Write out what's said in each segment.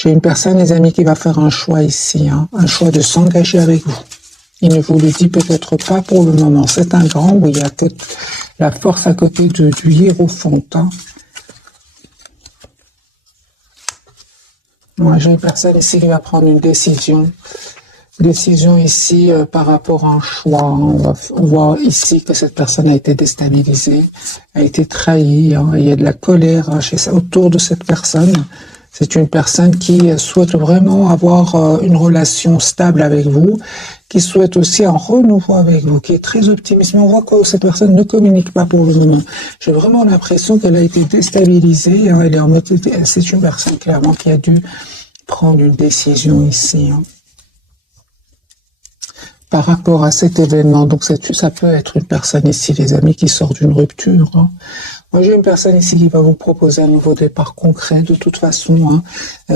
J'ai une personne, les amis, qui va faire un choix ici, hein, un choix de s'engager avec vous. Il ne vous le dit peut-être pas pour le moment. C'est un grand, oui, il y a la force à côté du hiérophant. Hein. Moi, j'ai une personne ici qui va prendre une décision. Décision ici par rapport à un choix. On voit ici que cette personne a été déstabilisée, a été trahie. Hein. Il y a de la colère autour de cette personne. C'est une personne qui souhaite vraiment avoir une relation stable avec vous, qui souhaite aussi un renouveau avec vous, qui est très optimiste. Mais on voit que cette personne ne communique pas pour le moment. J'ai vraiment l'impression qu'elle a été déstabilisée. Hein. Elle est en mode, c'est une personne clairement qui a dû prendre une décision ici. Hein. Par rapport à cet événement, donc ça peut être une personne ici, les amis, qui sort d'une rupture. Hein. Moi, j'ai une personne ici qui va vous proposer un nouveau départ concret, de toute façon. Hein.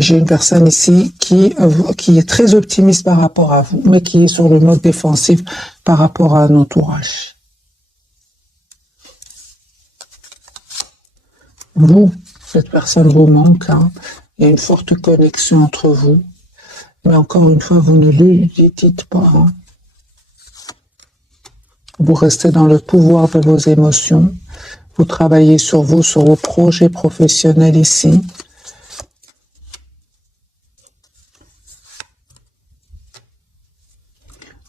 J'ai une personne ici qui est très optimiste par rapport à vous, mais qui est sur le mode défensif par rapport à un entourage. Vous, cette personne vous manque. Hein. Il y a une forte connexion entre vous. Mais encore une fois, vous ne le dites pas. Hein. Vous restez dans le pouvoir de vos émotions. Vous travaillez sur vous, sur vos projets professionnels ici.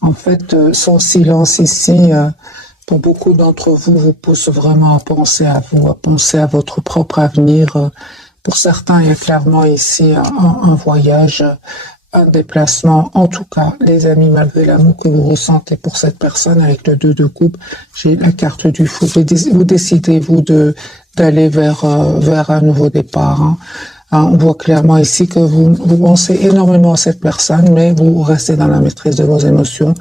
En fait, son silence ici, pour beaucoup d'entre vous, vous pousse vraiment à penser à vous, à penser à votre propre avenir. Pour certains, il y a clairement ici un voyage, un déplacement. En tout cas, les amis, malgré l'amour que vous ressentez pour cette personne avec le 2 de coupe, j'ai la carte du fou. Vous décidez, vous, d'aller vers un nouveau départ. Hein. On voit clairement ici que vous pensez énormément à cette personne, mais vous restez dans la maîtrise de vos émotions.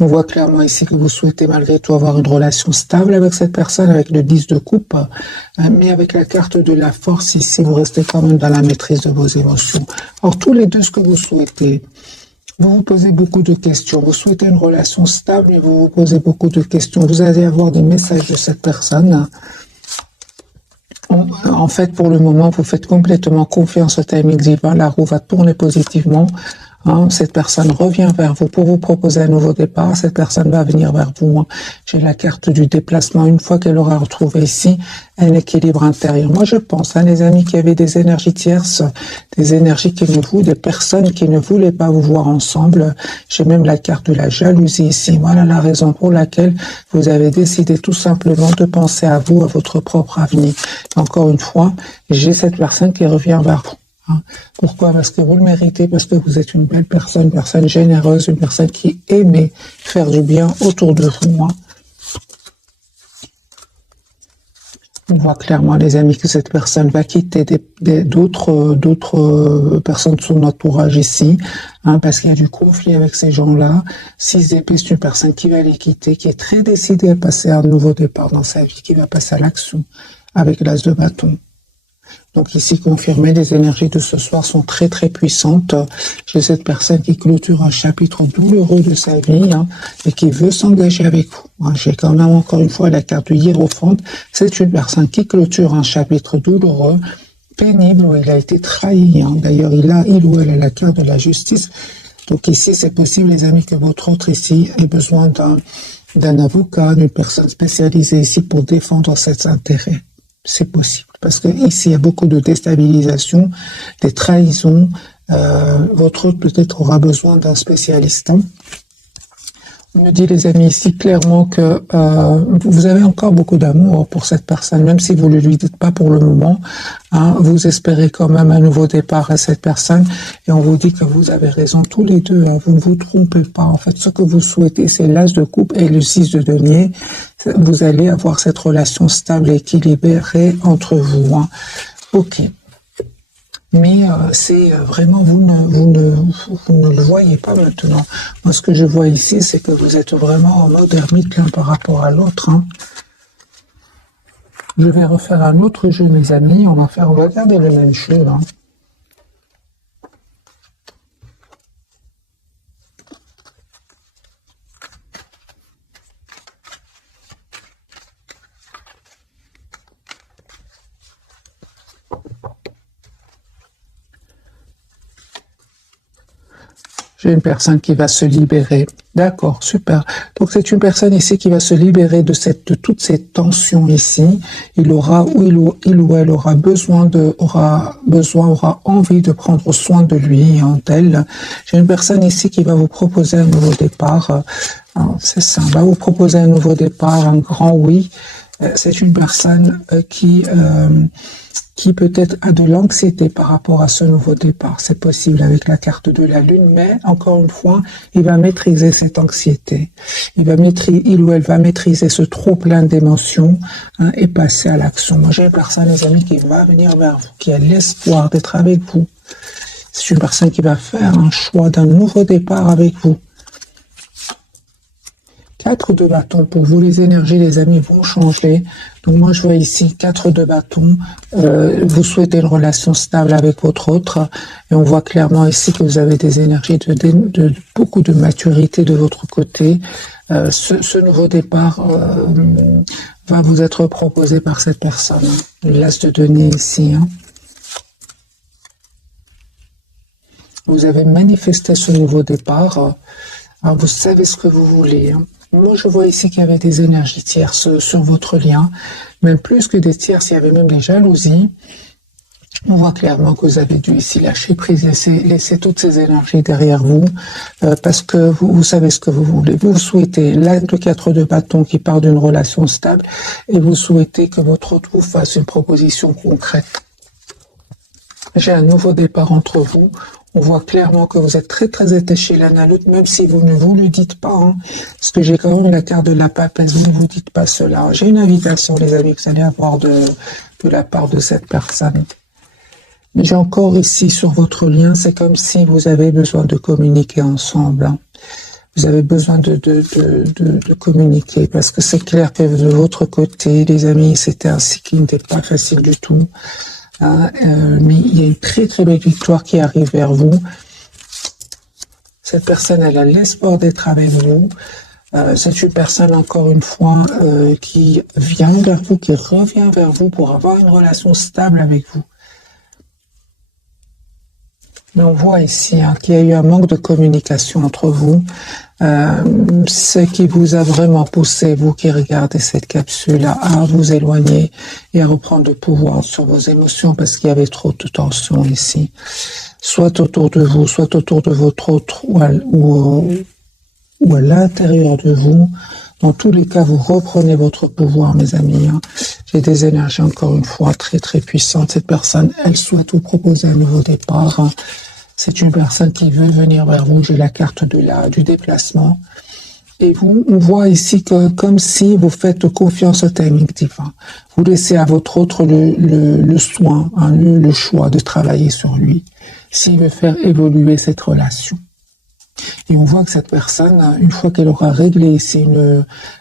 On voit clairement ici que vous souhaitez malgré tout avoir une relation stable avec cette personne, avec le 10 de coupe, mais avec la carte de la force ici, vous restez quand même dans la maîtrise de vos émotions. Alors tous les deux, ce que vous souhaitez, vous vous posez beaucoup de questions. Vous souhaitez une relation stable, mais vous vous posez beaucoup de questions. Vous allez avoir des messages de cette personne. En fait, pour le moment, vous faites complètement confiance au timing divin. La roue va tourner positivement. Hein, cette personne revient vers vous pour vous proposer un nouveau départ. Cette personne va venir vers vous. Hein. J'ai la carte du déplacement. Une fois qu'elle aura retrouvé ici un équilibre intérieur. Moi, je pense, hein, les amis, qu'il y avait des énergies tierces, des énergies des personnes qui ne voulaient pas vous voir ensemble. J'ai même la carte de la jalousie ici. Voilà la raison pour laquelle vous avez décidé tout simplement de penser à vous, à votre propre avenir. Encore une fois, j'ai cette personne qui revient vers vous. Pourquoi? Parce que vous le méritez, parce que vous êtes une belle personne, une personne généreuse, une personne qui aime faire du bien autour de vous. On voit clairement, les amis, que cette personne va quitter d'autres personnes de son entourage ici, parce qu'il y a du conflit avec ces gens-là. 6 d'épée, c'est une personne qui va les quitter, qui est très décidée à passer à un nouveau départ dans sa vie, qui va passer à l'action avec l'as de bâton. Donc ici, confirmé, les énergies de ce soir sont très très puissantes. J'ai cette personne qui clôture un chapitre douloureux de sa vie et qui veut s'engager avec vous. J'ai quand même encore une fois la carte du hiérophante. C'est une personne qui clôture un chapitre douloureux, pénible, où il a été trahi. D'ailleurs, il ou elle a la carte de la justice. Donc ici, c'est possible, les amis, que votre autre ici ait besoin d'un avocat, d'une personne spécialisée ici pour défendre ses intérêts. C'est possible. Parce que ici, il y a beaucoup de déstabilisation, des trahisons. Votre hôte peut-être aura besoin d'un spécialiste. On me dit, les amis, ici clairement que vous avez encore beaucoup d'amour pour cette personne, même si vous ne lui dites pas pour le moment. Vous espérez quand même un nouveau départ à cette personne. Et on vous dit que vous avez raison tous les deux. Vous ne vous trompez pas. En fait, ce que vous souhaitez, c'est l'as de coupe et le 6 de denier. Vous allez avoir cette relation stable et équilibrée entre vous. Ok. Mais c'est vraiment, vous ne le voyez pas maintenant. Moi, ce que je vois ici, c'est que vous êtes vraiment en mode ermite l'un par rapport à l'autre. Je vais refaire un autre jeu, mes amis. On va garder le même jeu. J'ai une personne qui va se libérer. D'accord, super. Donc c'est une personne ici qui va se libérer de toutes ces tensions ici. Il ou elle aura envie de prendre soin de lui et d'elle. J'ai une personne ici qui va vous proposer un nouveau départ. C'est ça, va vous proposer un nouveau départ, un grand oui. C'est une personne qui peut-être a de l'anxiété par rapport à ce nouveau départ. C'est possible avec la carte de la Lune, mais encore une fois, il va maîtriser cette anxiété. Il ou elle va maîtriser ce trop plein d'émotions et passer à l'action. Moi, j'ai une personne, les amis, qui va venir vers vous, qui a l'espoir d'être avec vous. C'est une personne qui va faire un choix d'un nouveau départ avec vous. 4 de bâton, pour vous les énergies, les amis, vont changer. Donc moi je vois ici 4 de bâton, vous souhaitez une relation stable avec votre autre, et on voit clairement ici que vous avez des énergies de beaucoup de maturité de votre côté. Ce nouveau départ va vous être proposé par cette personne. L'as de denier ici. Vous avez manifesté ce nouveau départ. Alors vous savez ce que vous voulez. Moi, je vois ici qu'il y avait des énergies tierces sur votre lien. Même plus que des tierces, il y avait même des jalousies. On voit clairement que vous avez dû ici lâcher prise, laisser toutes ces énergies derrière vous, parce que vous savez ce que vous voulez. Vous souhaitez le 4 de bâton qui part d'une relation stable, et vous souhaitez que votre autre vous fasse une proposition concrète. J'ai un nouveau départ entre vous. On voit clairement que vous êtes très très attachés l'un à l'autre, même si vous ne vous le dites pas. Parce que j'ai quand même la carte de la papesse, vous ne vous dites pas cela. J'ai une invitation, les amis, que vous allez avoir de la part de cette personne. Mais j'ai encore ici sur votre lien, c'est comme si vous avez besoin de communiquer ensemble. Vous avez besoin de communiquer, parce que c'est clair que de votre côté, les amis, c'était un cycle qui n'était pas facile du tout. Mais il y a une très très belle victoire qui arrive vers vous. Cette personne, elle a l'espoir d'être avec vous. C'est une personne, encore une fois, qui vient vers vous, qui revient vers vous pour avoir une relation stable avec vous. Mais on voit ici qu'il y a eu un manque de communication entre vous, ce qui vous a vraiment poussé, vous qui regardez cette capsule, à vous éloigner et à reprendre le pouvoir sur vos émotions parce qu'il y avait trop de tension ici, soit autour de vous, soit autour de votre autre ou à l'intérieur de vous. Dans tous les cas, vous reprenez votre pouvoir, mes amis. J'ai des énergies, encore une fois, très, très puissantes. Cette personne, elle souhaite vous proposer un nouveau départ. C'est une personne qui veut venir vers vous. J'ai la carte du déplacement. Et on voit ici que, comme si vous faites confiance au timing divin. Vous laissez à votre autre le soin, le choix de travailler sur lui, s'il veut faire évoluer cette relation. Et on voit que cette personne, une fois qu'elle aura réglé ici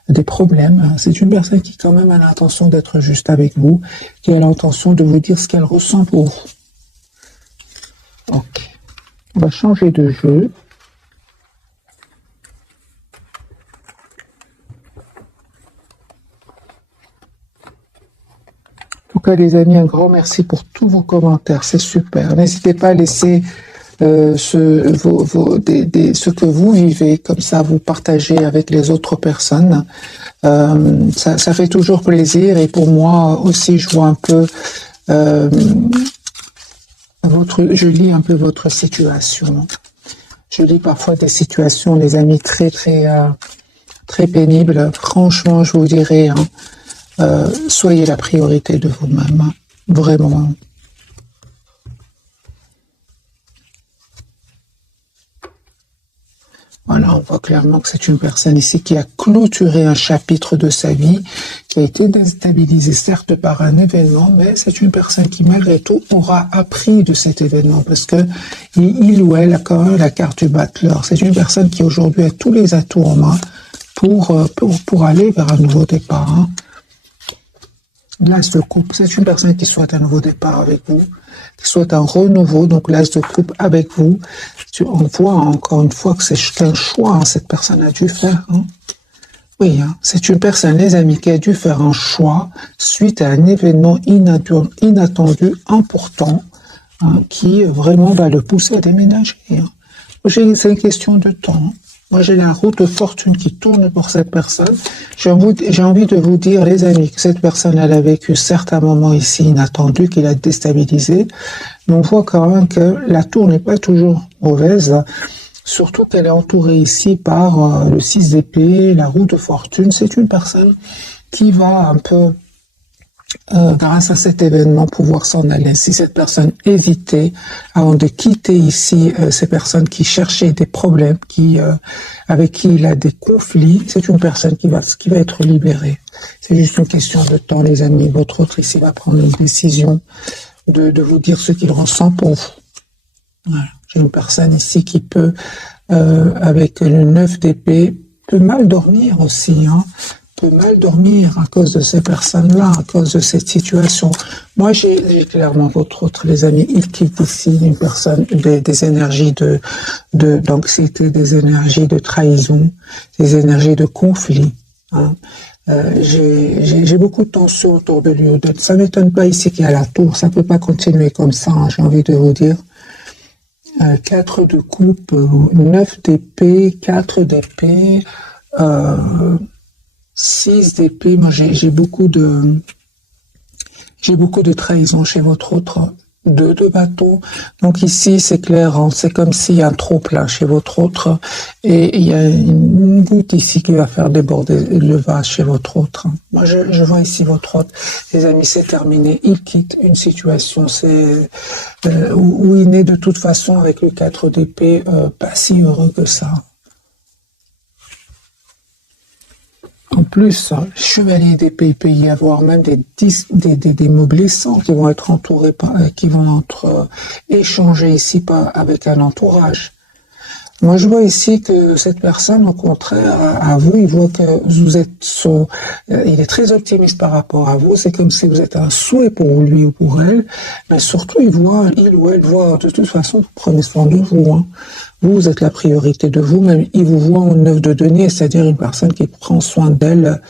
des problèmes, c'est une personne qui quand même a l'intention d'être juste avec vous, qui a l'intention de vous dire ce qu'elle ressent pour vous. Ok. On va changer de jeu. En tout cas, les amis, un grand merci pour tous vos commentaires. C'est super. N'hésitez pas à laisser ce que vous vivez, comme ça vous partagez avec les autres personnes. Ça fait toujours plaisir, et pour moi aussi je vois un peu je lis un peu votre situation. Je lis parfois des situations, les amis, très très très pénibles. Franchement, je vous dirais, soyez la priorité de vous-même, vraiment. Voilà, on voit clairement que c'est une personne ici qui a clôturé un chapitre de sa vie, qui a été déstabilisée certes par un événement, mais c'est une personne qui malgré tout aura appris de cet événement, parce que il ou elle a quand même la carte du battleur. C'est une personne qui aujourd'hui a tous les atouts en main pour aller vers un nouveau départ. L'as de coupe, c'est une personne qui souhaite un nouveau départ avec vous, qui souhaite un renouveau, donc l'as de coupe avec vous. On voit encore une fois que c'est un choix, cette personne a dû faire. Oui, c'est une personne, les amis, qui a dû faire un choix suite à un événement inattendu, important, qui vraiment va le pousser à déménager. C'est une question de temps. Moi, j'ai la roue de fortune qui tourne pour cette personne. J'ai envie de vous dire, les amis, que cette personne, elle a vécu certains moments ici inattendus, qui l'a déstabilisé. Mais on voit quand même que la tour n'est pas toujours mauvaise. Surtout qu'elle est entourée ici par le 6 d'épée, la roue de fortune. C'est une personne qui va un peu, grâce à cet événement, pouvoir s'en aller. Si cette personne hésitait avant de quitter ici ces personnes qui cherchaient des problèmes, avec qui il a des conflits, c'est une personne qui va être libérée. C'est juste une question de temps, les amis. Votre autre ici va prendre une décision de vous dire ce qu'il ressent pour vous. Voilà. J'ai une personne ici qui peut, avec le 9 d'épée, peut mal dormir aussi, hein. Peut mal dormir à cause de ces personnes-là, à cause de cette situation. Moi, j'ai clairement votre autre, les amis. Il quitte ici une personne, des énergies d'anxiété, des énergies de trahison, des énergies de conflit, hein. J'ai beaucoup de tension autour de lui. Ça m'étonne pas ici qu'il y a la tour. Ça peut pas continuer comme ça, hein, j'ai envie de vous dire. 4 de coupe, 9 d'épée, 4 d'épée, 6 d'épée. Moi, j'ai beaucoup de trahison chez votre autre. 2 de bâton. Donc ici, c'est clair, hein, c'est comme s'il y a un trop plein chez votre autre, et il y a une goutte ici qui va faire déborder le vase chez votre autre. Moi, je vois ici votre autre. Les amis, c'est terminé. Il quitte une situation, où il n'est de toute façon avec le 4 d'épée pas si heureux que ça. En plus, chevalier d'épée, il peut y avoir même des mots blessants qui vont être entourés qui vont être échangés ici avec un entourage. Moi, je vois ici que cette personne, au contraire, à vous, il voit que vous êtes il est très optimiste par rapport à vous. C'est comme si vous êtes un souhait pour lui ou pour elle. Mais surtout, il ou elle voit, de toute façon, vous prenez soin de vous, hein. Vous êtes la priorité de vous, même il vous voit en 9 de denier, c'est-à-dire une personne qui prend soin d'elle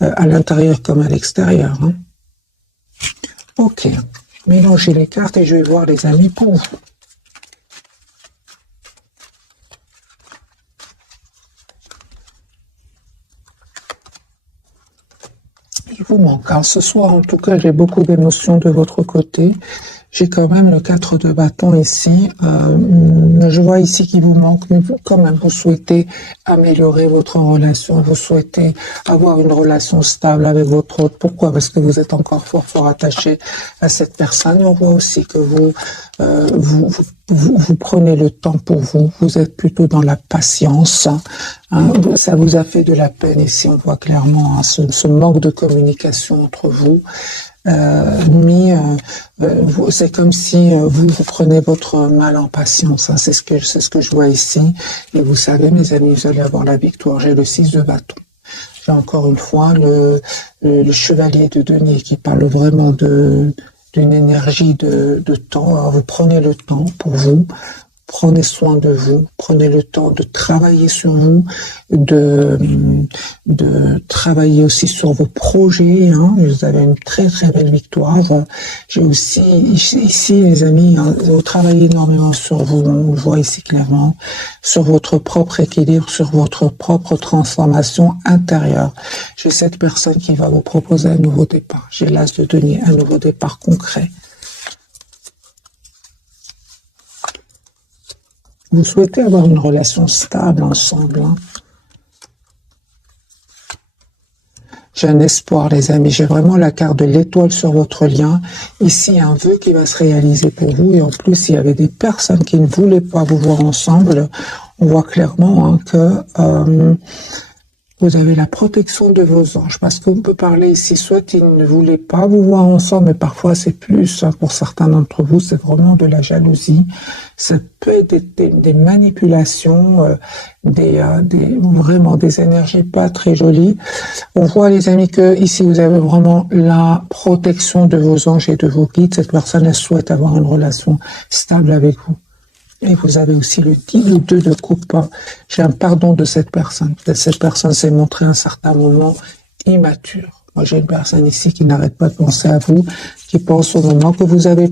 à l'intérieur comme à l'extérieur, hein. Ok, mélangez les cartes et je vais voir les amis pour vous. Il vous manque, hein. Ce soir, en tout cas, j'ai beaucoup d'émotions de votre côté. J'ai quand même le 4 de bâton ici. Je vois ici qu'il vous manque, mais quand même, vous souhaitez améliorer votre relation. Vous souhaitez avoir une relation stable avec votre autre. Pourquoi? Parce que vous êtes encore fort attaché à cette personne. Et on voit aussi que vous prenez le temps pour vous. Vous êtes plutôt dans la patience, hein. Ça vous a fait de la peine ici. On voit clairement, hein, ce manque de communication entre vous. C'est comme si vous prenez votre mal en patience, hein. C'est ce que je vois ici. Et vous savez, mes amis, vous allez avoir la victoire. J'ai le 6 de bâton. J'ai encore une fois le chevalier de denier qui parle vraiment d'une énergie de temps. Alors, vous prenez le temps pour vous. Prenez soin de vous, prenez le temps de travailler sur vous, de travailler aussi sur vos projets, hein. Vous avez une très belle victoire. J'ai aussi ici, les amis, hein, vous travaillez énormément sur vous, on le voit ici clairement, sur votre propre équilibre, sur votre propre transformation intérieure. J'ai cette personne qui va vous proposer un nouveau départ. J'ai l'as de denier, un nouveau départ concret. Vous souhaitez avoir une relation stable ensemble, hein. J'ai un espoir, les amis. J'ai vraiment la carte de l'étoile sur votre lien. Ici, il y a un vœu qui va se réaliser pour vous. Et en plus, il y avait des personnes qui ne voulaient pas vous voir ensemble. On voit clairement, hein, que vous avez la protection de vos anges, parce qu'on peut parler ici, soit ils ne voulaient pas vous voir ensemble, mais parfois c'est plus, hein, pour certains d'entre vous, c'est vraiment de la jalousie. Ça peut être des manipulations, vraiment des énergies pas très jolies. On voit, les amis, que ici vous avez vraiment la protection de vos anges et de vos guides. Cette personne, elle souhaite avoir une relation stable avec vous. Et vous avez aussi le 2 de coupe. J'ai un pardon de cette personne. Cette personne s'est montrée à un certain moment immature. Moi, j'ai une personne ici qui n'arrête pas de penser à vous, qui pense au moment que vous avez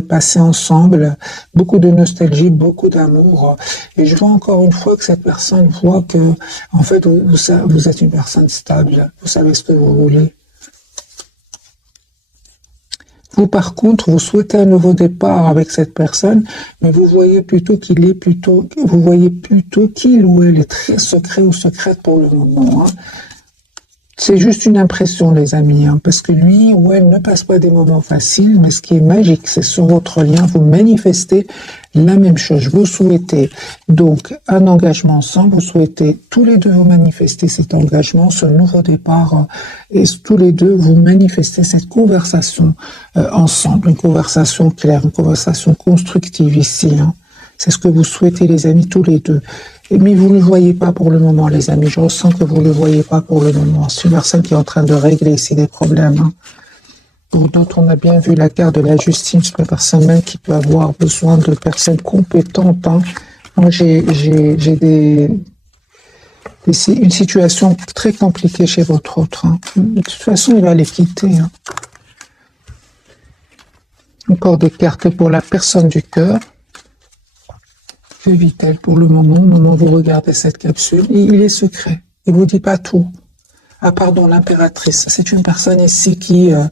passé ensemble, beaucoup de nostalgie, beaucoup d'amour. Et je vois encore une fois que cette personne voit que, en fait, vous êtes une personne stable. Vous savez ce que vous voulez. Vous, par contre, vous souhaitez un nouveau départ avec cette personne, mais vous voyez plutôt vous voyez plutôt qu'il ou elle est très secret ou secrète pour le moment. Hein. C'est juste une impression, les amis, hein, parce que lui ou elle ne passe pas des moments faciles, mais ce qui est magique, c'est sur votre lien, vous manifestez la même chose. Vous souhaitez donc un engagement ensemble, vous souhaitez tous les deux vous manifester cet engagement, ce nouveau départ, et tous les deux vous manifestez cette conversation ensemble, une conversation claire, une conversation constructive ici. Hein. C'est ce que vous souhaitez, les amis, tous les deux. Mais vous ne le voyez pas pour le moment, les amis. Je ressens que vous ne le voyez pas pour le moment. C'est une personne qui est en train de régler ici des problèmes. Hein. Pour d'autres, on a bien vu la carte de la justice, une personne même qui peut avoir besoin de personnes compétentes. Hein. Moi, j'ai une situation très compliquée chez votre autre. Hein. De toute façon, il va les quitter. Hein. Encore des cartes pour la personne du cœur. Que vit-elle pour le moment, au moment où vous regardez cette capsule? Il est secret. Il vous dit pas tout. Ah pardon, l'impératrice. C'est une personne ici qui a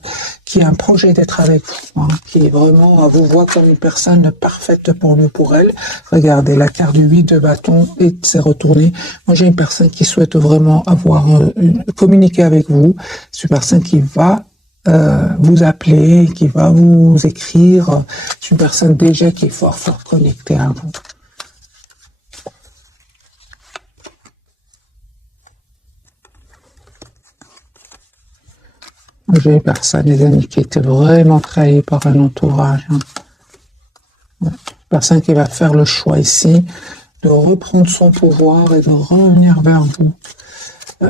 un projet d'être avec vous, hein, qui est vraiment vous voit comme une personne parfaite pour lui, pour elle. Regardez, la carte du 8 de bâton et s'est retournée. Moi, j'ai une personne qui souhaite vraiment communiquer avec vous. C'est une personne qui va vous appeler, qui va vous écrire. C'est une personne déjà qui est fort connectée à vous. J'ai une personne, les amis, qui était vraiment trahie par un entourage. Hein. Une personne qui va faire le choix ici de reprendre son pouvoir et de revenir vers vous.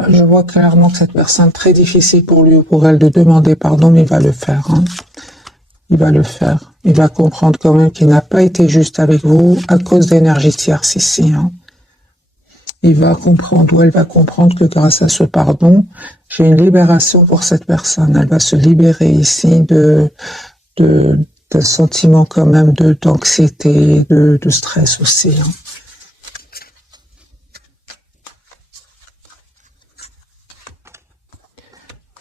Je vois clairement que cette personne, très difficile pour lui ou pour elle de demander pardon, mais il va le faire. Hein. Il va le faire. Il va comprendre quand même qu'il n'a pas été juste avec vous à cause d'énergie tierce ici. Hein. Il va comprendre, ou elle va comprendre que grâce à ce pardon, j'ai une libération pour cette personne. Elle va se libérer ici d'un sentiment quand même d'anxiété, de stress aussi.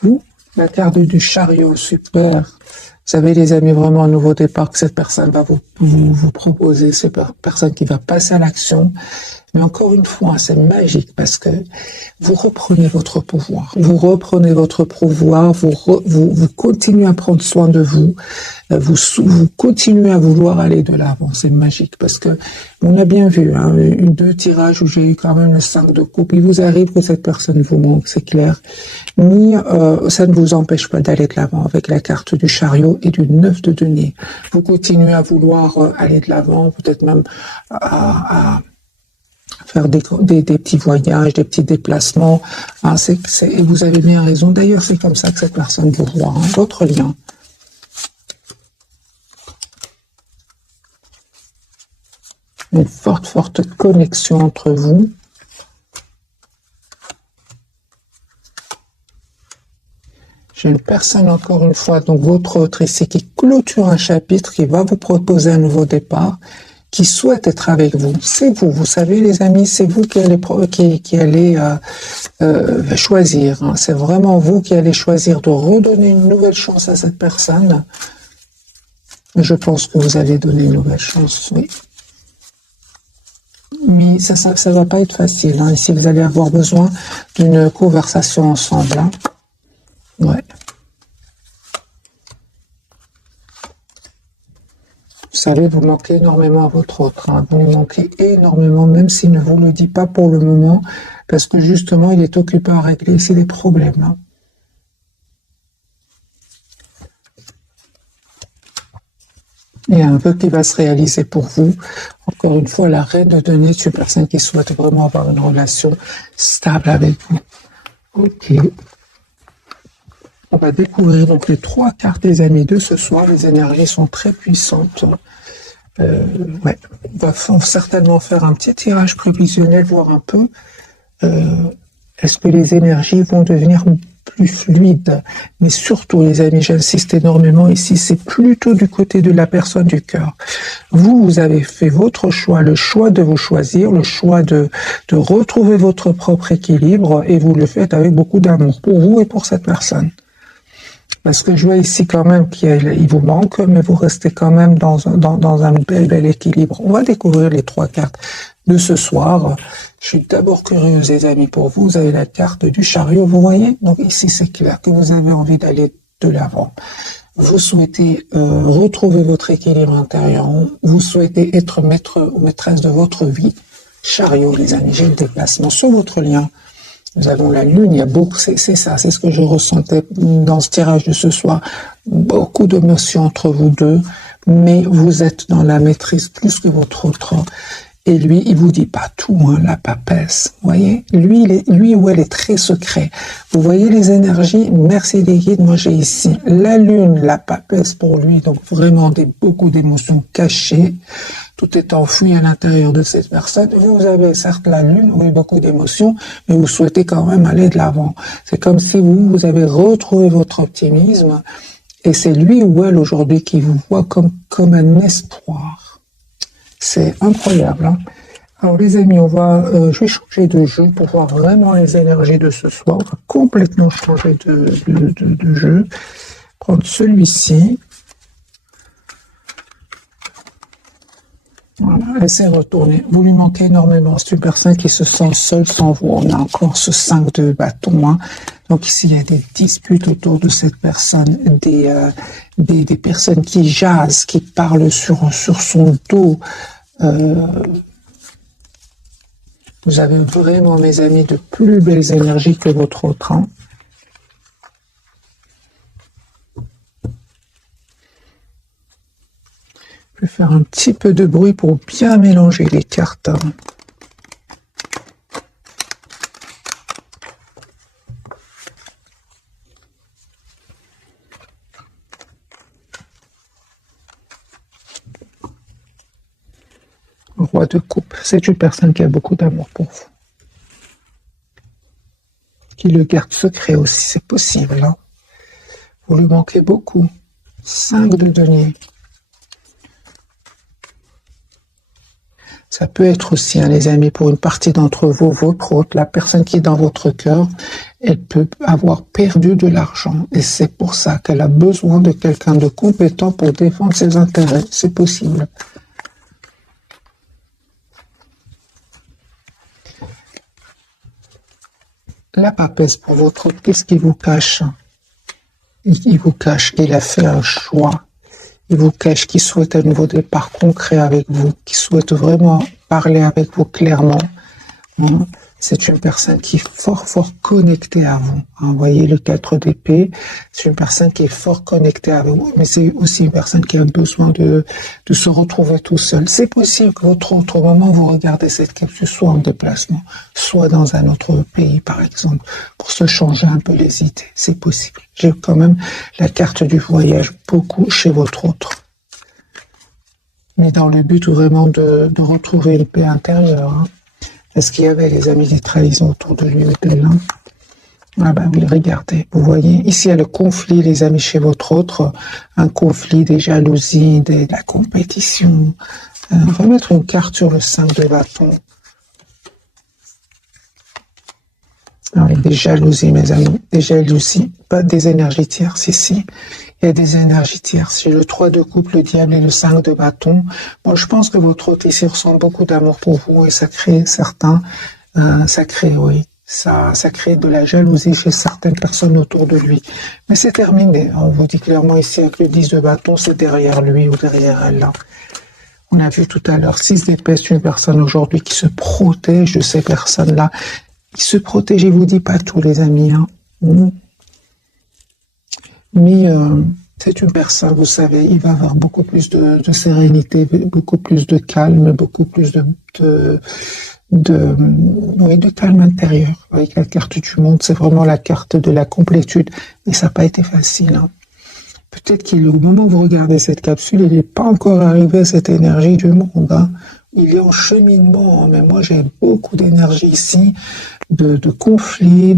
Hein. La carte du chariot, super. Vous savez, les amis, vraiment un nouveau départ que cette personne va vous proposer, cette personne qui va passer à l'action. Mais encore une fois, c'est magique parce que vous reprenez votre pouvoir. Vous reprenez votre pouvoir, vous continuez à prendre soin de vous, vous continuez à vouloir aller de l'avant. C'est magique parce que on a bien vu, hein, deux tirages où j'ai eu quand même le 5 de coupe. Il vous arrive que cette personne vous manque, c'est clair. Ni ça ne vous empêche pas d'aller de l'avant avec la carte du chariot et du 9 de denier. Vous continuez à vouloir aller de l'avant, peut-être même à faire des petits voyages, des petits déplacements. Hein, et vous avez bien raison. D'ailleurs, c'est comme ça que cette personne vous voit. Hein, votre lien. Une forte connexion entre vous. J'ai une personne, encore une fois, donc votre autre ici, qui clôture un chapitre, qui va vous proposer un nouveau départ, qui souhaite être avec vous. C'est vous, vous savez les amis, c'est vous qui allez choisir. Hein. C'est vraiment vous qui allez choisir de redonner une nouvelle chance à cette personne. Je pense que vous allez donner une nouvelle chance, oui. Mais ça va pas être facile. Hein. Ici, vous allez avoir besoin d'une conversation ensemble. Hein. Ouais. Vous savez, vous manquez énormément à votre autre. Hein. Vous lui manquez énormément, même s'il ne vous le dit pas pour le moment, parce que justement, il est occupé à régler ici des problèmes. Hein. Il y a un peu qui va se réaliser pour vous. Encore une fois, la reine de denier, c'est une personne qui souhaite vraiment avoir une relation stable avec vous. Ok. On va découvrir donc les 3 cartes des amis de ce soir. Les énergies sont très puissantes. Ouais. On va certainement faire un petit tirage prévisionnel, voir un peu est-ce que les énergies vont devenir plus fluide. Mais surtout, les amis, j'insiste énormément ici, c'est plutôt du côté de la personne du cœur. Vous avez fait votre choix, le choix de vous choisir, le choix de retrouver votre propre équilibre, et vous le faites avec beaucoup d'amour pour vous et pour cette personne. Parce que je vois ici quand même qu'il vous manque, mais vous restez quand même dans un bel équilibre. On va découvrir les 3 cartes de ce soir. Je suis d'abord curieuse, les amis, pour vous. Vous avez la carte du chariot, vous voyez? Donc ici, c'est clair que vous avez envie d'aller de l'avant. Vous souhaitez retrouver votre équilibre intérieur. Vous souhaitez être maître ou maîtresse de votre vie. Chariot, les amis, j'ai le déplacement sur votre lien. Nous avons la lune, il y a beaucoup, c'est ça, c'est ce que je ressentais dans ce tirage de ce soir. Beaucoup d'émotions entre vous deux, mais vous êtes dans la maîtrise plus que votre autre. Et lui, il vous dit pas tout, hein, la papesse. Vous voyez, lui ou elle est très secret. Vous voyez les énergies. Merci les guides. Moi, j'ai ici la lune, la papesse pour lui. Donc vraiment beaucoup d'émotions cachées. Tout est enfoui à l'intérieur de cette personne. Vous avez certes la lune, oui, beaucoup d'émotions, mais vous souhaitez quand même aller de l'avant. C'est comme si vous avez retrouvé votre optimisme, et c'est lui ou elle aujourd'hui qui vous voit comme un espoir. C'est incroyable, hein? Alors les amis, je vais changer de jeu pour voir vraiment les énergies de ce soir. On va complètement changer de jeu. Prendre celui-ci. Voilà, laissez retourner. Vous lui manquez énormément. C'est une personne qui se sent seule sans vous. On a encore ce 5 de bâton, hein. Donc ici, il y a des disputes autour de cette personne, des personnes qui jasent, qui parlent sur son dos. Vous avez vraiment, mes amis, de plus belles énergies que votre autre, hein. Je vais faire un petit peu de bruit pour bien mélanger les cartes. Roi de coupe, c'est une personne qui a beaucoup d'amour pour vous. Qui le garde secret aussi, c'est possible, hein. Vous lui manquez beaucoup. 5 de denier. Ça peut être aussi, hein, les amis, pour une partie d'entre vous, votre autre, la personne qui est dans votre cœur, elle peut avoir perdu de l'argent. Et c'est pour ça qu'elle a besoin de quelqu'un de compétent pour défendre ses intérêts. C'est possible. La papesse pour votre autre, qu'est-ce qu'il vous cache? Il vous cache qu'il a fait un choix. Il vous cache qu'il souhaite un nouveau départ concret avec vous, qu'il souhaite vraiment parler avec vous clairement. C'est une personne qui est fort connectée à vous. Vous voyez le 4 d'épée, c'est une personne qui est fort connectée à vous, mais c'est aussi une personne qui a besoin de se retrouver tout seul. C'est possible que votre autre, au moment où vous regardez cette capsule, soit en déplacement, soit dans un autre pays, par exemple, pour se changer un peu les idées. C'est possible. J'ai quand même la carte du voyage beaucoup chez votre autre. Mais dans le but vraiment de retrouver une paix intérieure, hein. Est-ce qu'il y avait, les amis, des trahisons autour de lui ou d'elle, hein? Ah ben oui, regardez, vous voyez, ici il y a le conflit, les amis, chez votre autre, un conflit, des jalousies, de la compétition. On va mettre une carte sur le 5 de bâton. Avec des jalousies, mes amis, des jalousies, pas des énergies tierces ici. Il y a des énergies tierces. J'ai le 3 de coupe, le diable et le 5 de bâton. Bon, je pense que votre autre ici ressent beaucoup d'amour pour vous et ça crée ça crée de la jalousie chez certaines personnes autour de lui. Mais c'est terminé. On vous dit clairement ici avec le 10 de bâton, c'est derrière lui ou derrière elle, là. On a vu tout à l'heure 6 d'épée, c'est une personne aujourd'hui qui se protège de ces personnes-là. Il se protège, je vous dis pas tous les amis, hein. Mais c'est une personne, vous savez, il va avoir beaucoup plus de sérénité, beaucoup plus de calme, beaucoup plus de calme intérieur. Avec la carte du monde, c'est vraiment la carte de la complétude. Mais ça n'a pas été facile, hein. Peut-être qu'au moment où vous regardez cette capsule, il n'est pas encore arrivé à cette énergie du monde, hein. Il est en cheminement, hein. Mais moi j'ai beaucoup d'énergie ici, de conflits,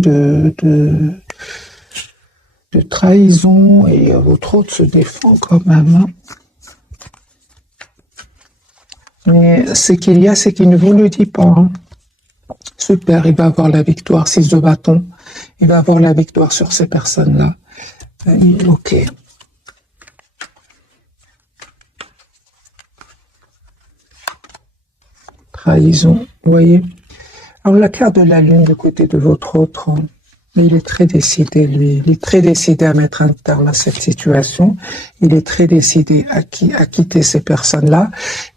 de trahison et votre autre se défend quand même. Hein. Mais ce qu'il y a, c'est qu'il ne vous le dit pas. Hein. Super, il va avoir la victoire, 6 de bâton. Il va avoir la victoire sur ces personnes-là. Ok. Trahison, vous voyez. Alors la carte de la lune du côté de votre autre, il est très décidé, lui. Il est très décidé à mettre un terme à cette situation. Il est très décidé à quitter ces personnes-là.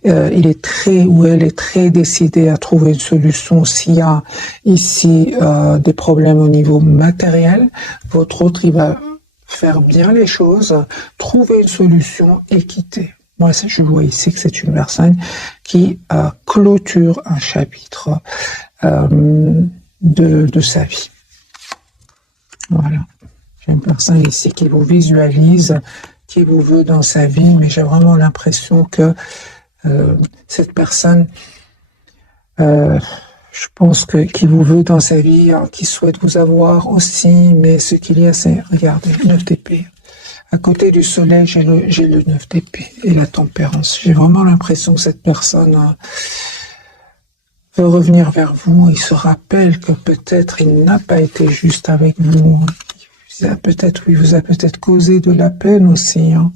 Il est très, ou elle est très décidée à trouver une solution s'il y a ici des problèmes au niveau matériel. Votre autre, il va faire bien les choses, trouver une solution et quitter. Moi, je vois ici que c'est une personne qui clôture un chapitre de sa vie. Voilà. J'ai une personne ici qui vous visualise, qui vous veut dans sa vie, mais j'ai vraiment l'impression que cette personne, je pense qui vous veut dans sa vie, qui souhaite vous avoir aussi, mais ce qu'il y a, c'est, regardez, 9 d'épée. À côté du soleil, j'ai le 9 d'épée et la tempérance. J'ai vraiment l'impression que cette personne veut revenir vers vous. Il se rappelle que peut-être il n'a pas été juste avec vous. Il vous a peut-être causé de la peine aussi. Hein.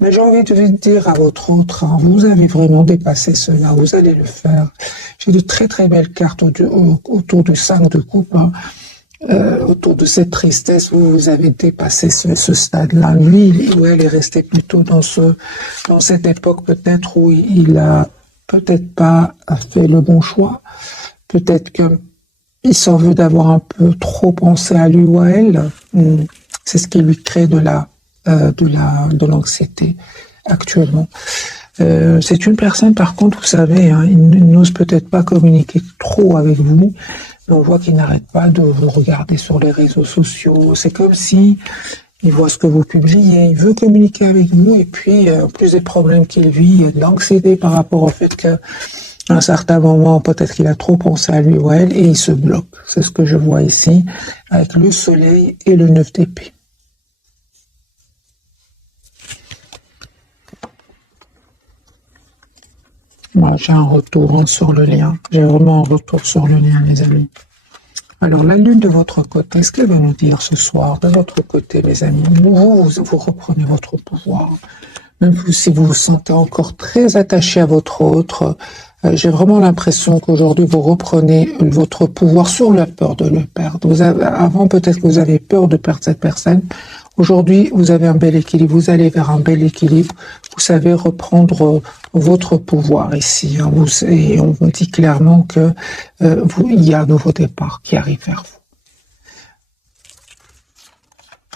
Mais j'ai envie de vous dire à votre autre, hein, vous avez vraiment dépassé cela, vous allez le faire. J'ai de très très belles cartes autour du 5 de coupe. Hein. Autour de cette tristesse, vous avez dépassé ce stade-là. Lui ou elle est resté plutôt dans cette époque peut-être où il a peut-être pas fait le bon choix. Peut-être qu'il s'en veut d'avoir un peu trop pensé à lui ou à elle. C'est ce qui lui crée de l'anxiété actuellement. C'est une personne, par contre, vous savez, hein, il n'ose peut-être pas communiquer trop avec vous. On voit qu'il n'arrête pas de vous regarder sur les réseaux sociaux. C'est comme si il voit ce que vous publiez, il veut communiquer avec vous, et puis, en plus des problèmes qu'il vit, il y a de l'anxiété par rapport au fait qu'à un certain moment, peut-être qu'il a trop pensé à lui ou à elle, et il se bloque. C'est ce que je vois ici, avec le soleil et le 9 d'épée. Moi, j'ai un retour sur le lien. J'ai vraiment un retour sur le lien, les amis. Alors, la lune de votre côté, ce qu'elle va nous dire ce soir, de votre côté, mes amis, vous reprenez votre pouvoir. Même si vous vous sentez encore très attaché à votre autre, j'ai vraiment l'impression qu'aujourd'hui, vous reprenez votre pouvoir sur la peur de le perdre. Avant, peut-être que vous avez peur de perdre cette personne. Aujourd'hui, vous avez un bel équilibre. Vous allez vers un bel équilibre. Vous savez reprendre votre pouvoir ici. Hein. Et on vous dit clairement que il y a un nouveau départ qui arrive vers vous.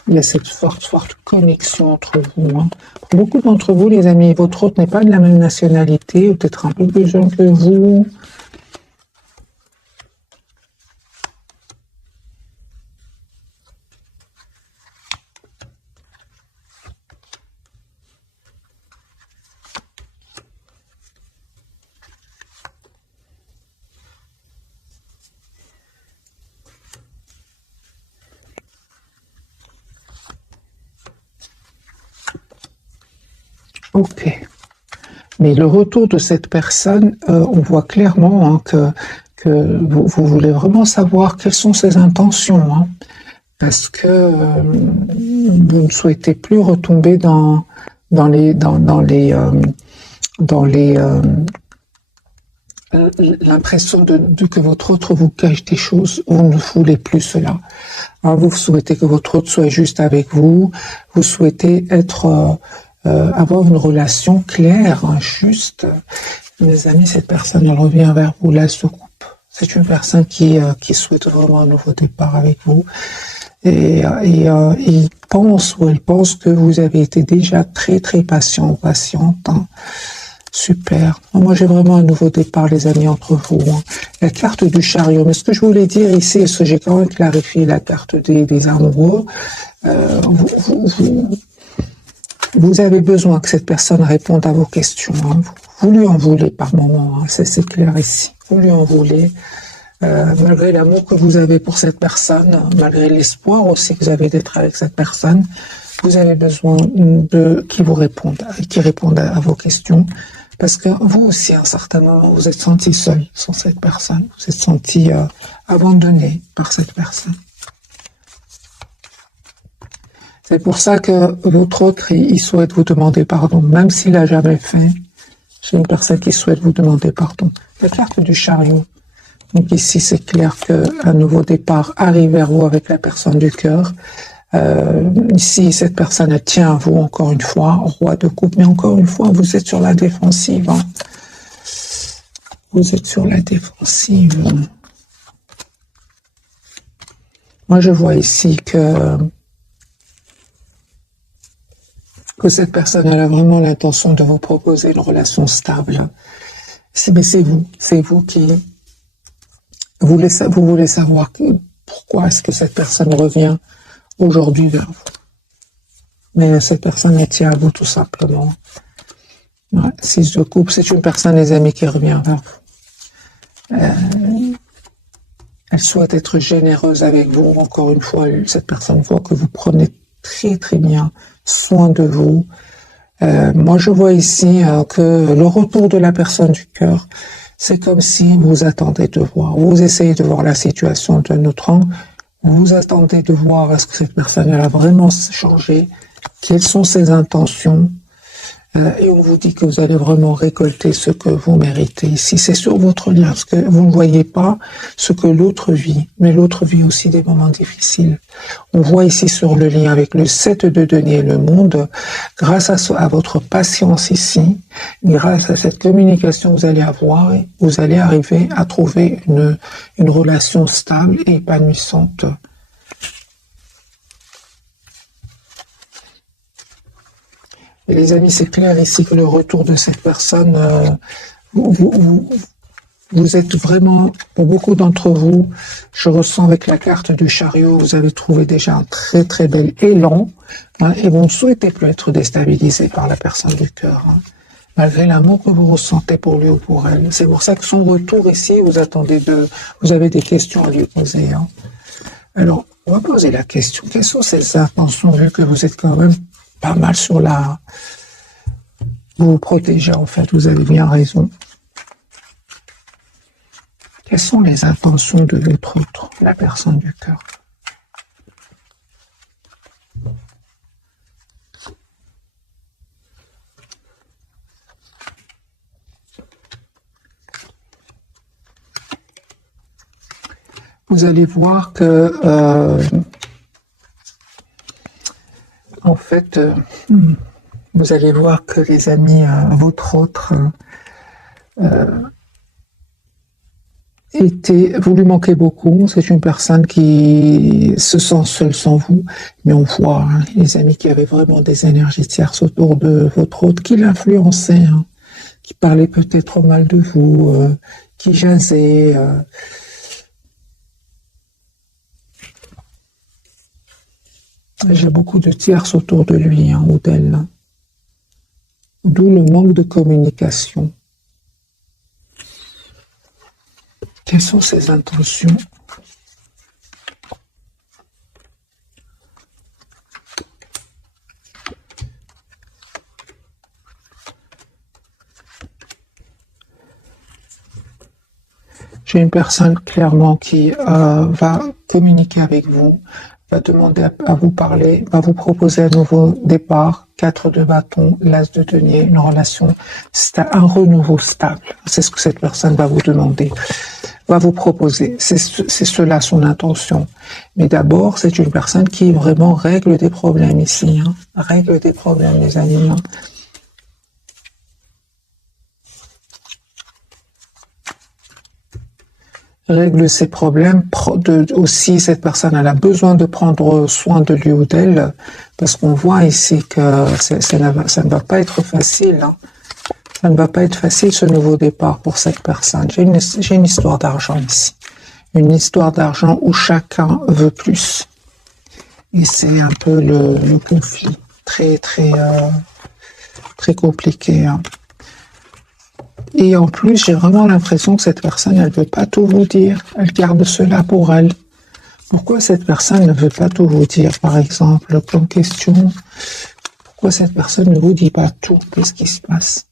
Il y a cette forte connexion entre vous. Hein. Pour beaucoup d'entre vous, les amis, votre autre n'est pas de la même nationalité, ou peut-être un peu plus jeune que vous. Ok. Mais le retour de cette personne, on voit clairement hein, que vous voulez vraiment savoir quelles sont ses intentions. Hein, parce que vous ne souhaitez plus retomber dans l'impression que votre autre vous cache des choses. Vous ne voulez plus cela. Alors, vous souhaitez que votre autre soit juste avec vous. Vous souhaitez avoir une relation claire, hein, juste. Mes amis, cette personne, elle revient vers vous, la soucoupe. C'est une personne qui souhaite vraiment un nouveau départ avec vous. Et il pense ou elle pense que vous avez été déjà très patient ou patiente. Hein. Super. Moi, j'ai vraiment un nouveau départ, les amis, entre vous. Hein. La carte du chariot. Mais ce que je voulais dire ici, est-ce que j'ai quand même clarifié la carte des amoureux, vous avez besoin que cette personne réponde à vos questions. Hein. Vous lui en voulez par moment, hein. C'est clair ici. Vous lui en voulez. malgré l'amour que vous avez pour cette personne, malgré l'espoir aussi que vous avez d'être avec cette personne, vous avez besoin de qui vous répondent, qui répondent à vos questions, parce que vous aussi, à un certain moment, vous êtes senti seul sans cette personne, vous êtes senti abandonné par cette personne. C'est pour ça que l'autre autre, il souhaite vous demander pardon, même s'il n'a jamais fait. C'est une personne qui souhaite vous demander pardon. La carte du chariot. Donc ici, c'est clair qu'un nouveau départ arrive vers vous avec la personne du cœur. Ici, cette personne, elle tient à vous encore une fois, roi de coupe, mais encore une fois, vous êtes sur la défensive. Hein. Vous êtes sur la défensive. Moi, je vois ici que cette personne elle a vraiment l'intention de vous proposer une relation stable. Mais c'est vous qui vous voulez savoir pourquoi est-ce que cette personne revient aujourd'hui vers vous. Mais cette personne elle tient à vous tout simplement. Ouais, 6 de coupe, c'est une personne, les amis, qui revient vers vous. Elle souhaite être généreuse avec vous. Encore une fois, cette personne voit que vous prenez très très bien soin de vous. Moi, je vois ici que le retour de la personne du cœur, c'est comme si vous attendez de voir. Vous essayez de voir la situation d'un autre angle. Vous attendez de voir est-ce que cette personne elle a vraiment changé, quelles sont ses intentions. Et on vous dit que vous allez vraiment récolter ce que vous méritez. Ici, c'est sur votre lien, parce que vous ne voyez pas ce que l'autre vit, mais l'autre vit aussi des moments difficiles. On voit ici sur le lien avec le 7 de denier et le monde, grâce à votre patience ici, grâce à cette communication que vous allez avoir, vous allez arriver à trouver une relation stable et épanouissante. Et les amis, c'est clair ici que le retour de cette personne, vous êtes vraiment, pour beaucoup d'entre vous, je ressens avec la carte du chariot, vous avez trouvé déjà un très très bel élan, hein, et vous ne souhaitez plus être déstabilisé par la personne du cœur, hein, malgré l'amour que vous ressentez pour lui ou pour elle. C'est pour ça que son retour ici, vous avez des questions à lui poser. Hein. Alors, on va poser la question, quelles sont ses intentions, vu que vous êtes quand même pas mal sur la... Vous vous protégez, en fait, vous avez bien raison. Quelles sont les intentions de votre autre, la personne du cœur? Vous allez voir que... en fait, vous allez voir que les amis, votre autre, vous lui manquez beaucoup. C'est une personne qui se sent seule sans vous. Mais on voit, hein, les amis, qui avaient vraiment des énergies tierces autour de votre autre, qui l'influençaient, hein, qui parlaient peut-être mal de vous, qui jasaient. J'ai beaucoup de tierces autour de lui, hein, ou d'elle. Hein. D'où le manque de communication. Quelles sont ses intentions? J'ai une personne clairement qui va communiquer avec vous, va demander à vous parler, va vous proposer un nouveau départ, 4 de bâton, l'as de denier, une relation, un renouveau stable. C'est ce que cette personne va vous demander, va vous proposer. C'est cela son intention. Mais d'abord, c'est une personne qui vraiment règle des problèmes ici, hein, règle des problèmes, les amis. Hein. Règle ses problèmes. Aussi, cette personne elle a besoin de prendre soin de lui ou d'elle, parce qu'on voit ici que ça ne va pas être facile. Hein. Ça ne va pas être facile, ce nouveau départ pour cette personne. J'ai une histoire d'argent ici. Une histoire d'argent où chacun veut plus. Et c'est un peu le conflit. Très, très, très compliqué. Hein. Et en plus, j'ai vraiment l'impression que cette personne, elle ne veut pas tout vous dire. Elle garde cela pour elle. Pourquoi cette personne ne veut pas tout vous dire, par exemple, comme question? Pourquoi cette personne ne vous dit pas tout? Qu'est-ce qui se passe?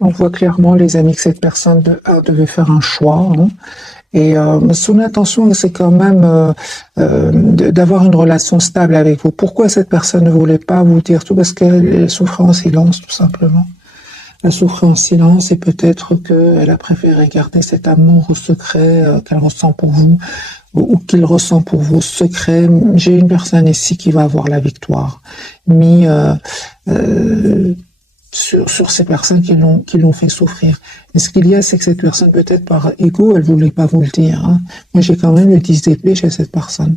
On voit clairement, les amis, que cette personne devait faire un choix. Hein. Et son intention, c'est quand même d'avoir une relation stable avec vous. Pourquoi cette personne ne voulait pas vous dire tout? Parce qu'elle souffrait en silence, tout simplement. Elle souffrait en silence et peut-être qu'elle a préféré garder cet amour au secret qu'elle ressent pour vous ou qu'il ressent pour vous secret. J'ai une personne ici qui va avoir la victoire. Mais sur ces personnes qui l'ont fait souffrir. Et ce qu'il y a, c'est que cette personne, peut-être par ego, elle voulait pas vous le dire. Hein. Moi, j'ai quand même le 10 d'épée chez cette personne.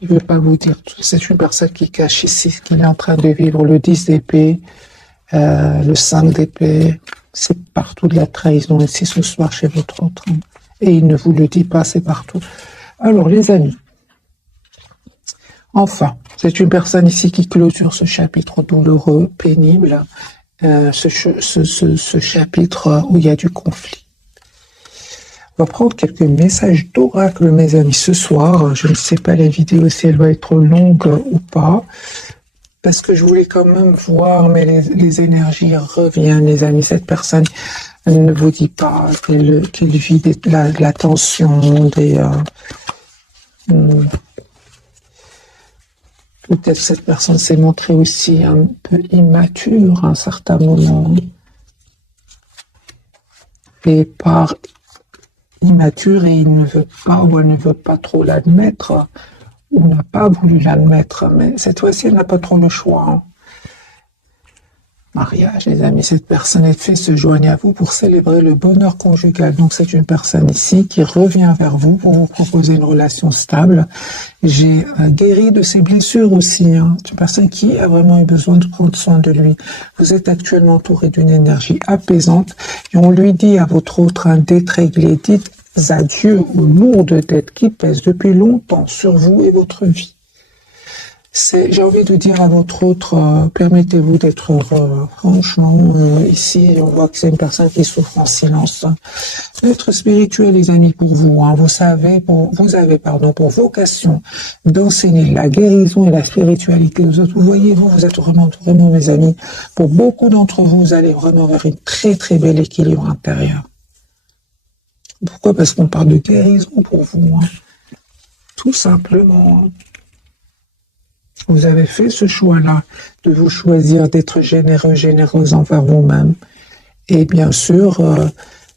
Il veut pas vous dire tout. C'est une personne qui cache ici qu'il est en train de vivre. Le 10 d'épée, le 5 d'épée, c'est partout de la trahison ici ce soir chez votre autre. Hein. Et il ne vous le dit pas, c'est partout. Alors, les amis, enfin, c'est une personne ici qui clôture ce chapitre douloureux, pénible, ce chapitre où il y a du conflit. On va prendre quelques messages d'oracle, mes amis, ce soir. Je ne sais pas la vidéo si elle va être longue ou pas, parce que je voulais quand même voir, mais les énergies reviennent, les amis. Cette personne, elle ne vous dit pas qu'elle vit de la tension, peut-être cette personne s'est montrée aussi un peu immature à un certain moment. Et par immature, et il ne veut pas ou elle ne veut pas trop l'admettre, ou n'a pas voulu l'admettre, mais cette fois-ci, elle n'a pas trop le choix. Hein. Mariage, les amis, cette personne est fait se joindre à vous pour célébrer le bonheur conjugal. Donc c'est une personne ici qui revient vers vous pour vous proposer une relation stable. J'ai guéri de ses blessures aussi. Hein. C'est une personne qui a vraiment eu besoin de prendre soin de lui. Vous êtes actuellement entouré d'une énergie apaisante et on lui dit à votre autre d'être réglé. Dites adieu aux lourdes dettes qui pèsent depuis longtemps sur vous et votre vie. J'ai envie de dire à votre autre, permettez-vous d'être heureux. Franchement, ici, on voit que c'est une personne qui souffre en silence. Être spirituel, les amis, pour vous, hein, vous avez pour vocation d'enseigner la guérison et la spiritualité aux autres. Vous voyez, vous êtes vraiment, mes amis, pour beaucoup d'entre vous, vous allez vraiment vers une très, très bel équilibre intérieur. Pourquoi? Parce qu'on parle de guérison pour vous. Hein. Tout simplement. Vous avez fait ce choix-là de vous choisir d'être généreux, généreuse envers vous-même. Et bien sûr,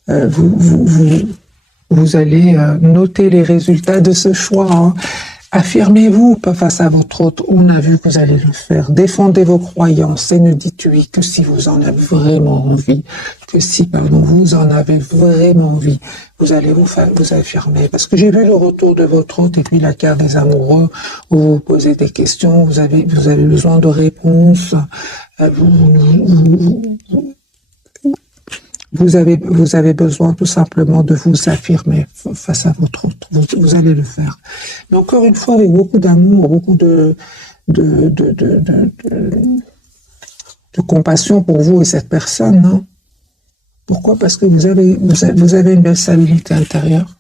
vous allez noter les résultats de ce choix. Hein. Affirmez-vous pas face à votre autre. On a vu que vous allez le faire. Défendez vos croyances et ne dites oui que si vous en avez vraiment envie. Que si, vous en avez vraiment envie. Vous allez vous affirmer. Parce que j'ai vu le retour de votre autre et puis la carte des amoureux où vous posez des questions. Vous avez besoin de réponses. Vous avez besoin tout simplement de vous affirmer face à votre autre. Vous allez le faire. Mais encore une fois, avec beaucoup d'amour, beaucoup de compassion pour vous et cette personne. Hein. Pourquoi? Parce que vous avez une belle stabilité intérieure.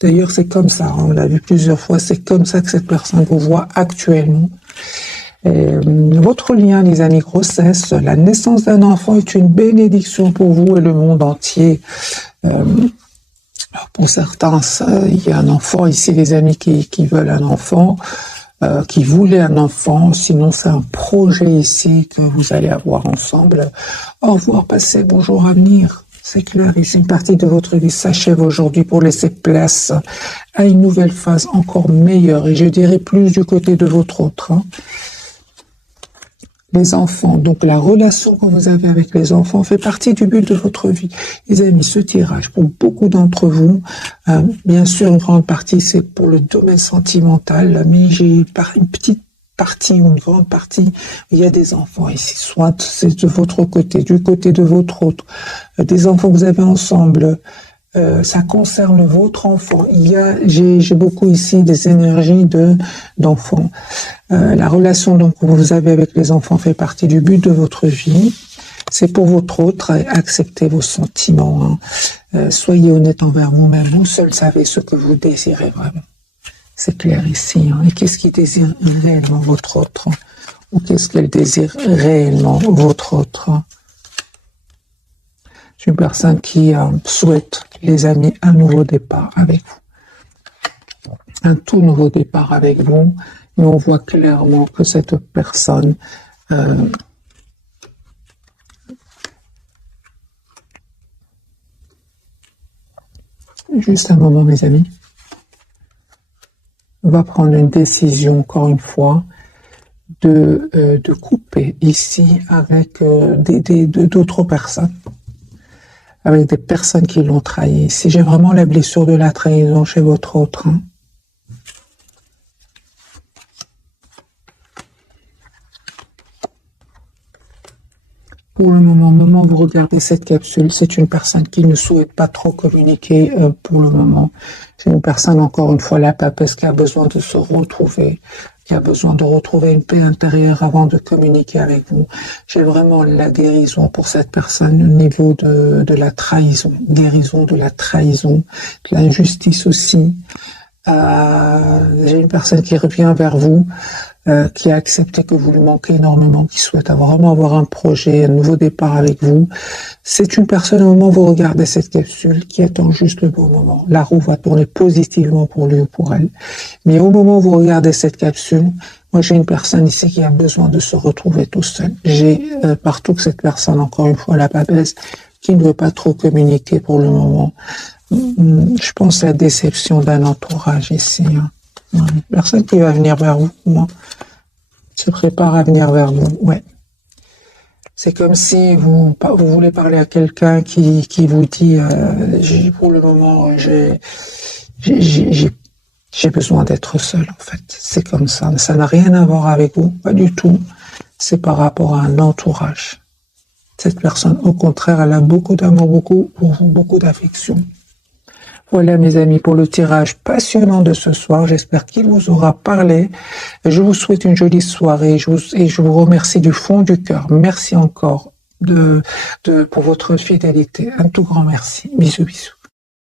D'ailleurs, c'est comme ça. Hein, on l'a vu plusieurs fois. C'est comme ça que cette personne vous voit actuellement. Votre lien, les amis, grossesse, la naissance d'un enfant est une bénédiction pour vous et le monde entier. Pour certains, il y a un enfant ici, les amis, qui veulent un enfant, qui voulaient un enfant. Sinon, c'est un projet ici que vous allez avoir ensemble. Au revoir, passé, bonjour, avenir. C'est clair, ici, une partie de votre vie s'achève aujourd'hui pour laisser place à une nouvelle phase encore meilleure. Et je dirais plus du côté de votre autre. Hein. Les enfants, donc la relation que vous avez avec les enfants fait partie du but de votre vie. Les amis, ce tirage, pour beaucoup d'entre vous, bien sûr, une grande partie, c'est pour le domaine sentimental, mais j'ai une petite partie ou une grande partie, il y a des enfants ici, soit c'est de votre côté, du côté de votre autre, des enfants que vous avez ensemble, ça concerne votre enfant. J'ai beaucoup ici des énergies d'enfants. La relation donc que vous avez avec les enfants fait partie du but de votre vie. C'est pour votre autre. Acceptez vos sentiments. Soyez honnête envers vous-même. Vous seul savez ce que vous désirez vraiment. C'est clair ici. Et qu'est-ce qui désire réellement votre autre? Ou qu'est-ce qu'elle désire réellement votre autre? C'est une personne qui souhaite, les amis, un nouveau départ avec vous. Un tout nouveau départ avec vous. Et on voit clairement que cette personne juste un moment, mes amis, va prendre une décision, encore une fois, de couper ici avec d'autres personnes, avec des personnes qui l'ont trahi. Si j'ai vraiment la blessure de la trahison chez votre autre, pour le moment où vous regardez cette capsule, c'est une personne qui ne souhaite pas trop communiquer pour le moment. C'est une personne, encore une fois, la papesse qui a besoin de se retrouver, qui a besoin de retrouver une paix intérieure avant de communiquer avec vous. J'ai vraiment la guérison pour cette personne au niveau de la trahison, guérison de la trahison, de l'injustice aussi. J'ai une personne qui revient vers vous, qui a accepté que vous lui manquez énormément, qui souhaite vraiment avoir un projet, un nouveau départ avec vous. C'est une personne, au moment où vous regardez cette capsule, qui attend juste le bon moment. La roue va tourner positivement pour lui ou pour elle. Mais au moment où vous regardez cette capsule, moi j'ai une personne ici qui a besoin de se retrouver tout seul. J'ai partout que cette personne, encore une fois, la papesse, qui ne veut pas trop communiquer pour le moment. Je pense à la déception d'un entourage ici. Une personne qui va venir vers vous, moi, se prépare à venir vers vous. Ouais. C'est comme si vous voulez parler à quelqu'un qui vous dit pour le moment j'ai besoin d'être seul en fait. C'est comme ça. Ça n'a rien à voir avec vous, pas du tout. C'est par rapport à un entourage. Cette personne, au contraire, elle a beaucoup d'amour, beaucoup d'affection. Voilà mes amis pour le tirage passionnant de ce soir. J'espère qu'il vous aura parlé. Je vous souhaite une jolie soirée et je vous remercie du fond du cœur. Merci encore pour votre fidélité. Un tout grand merci. Bisous, bisous.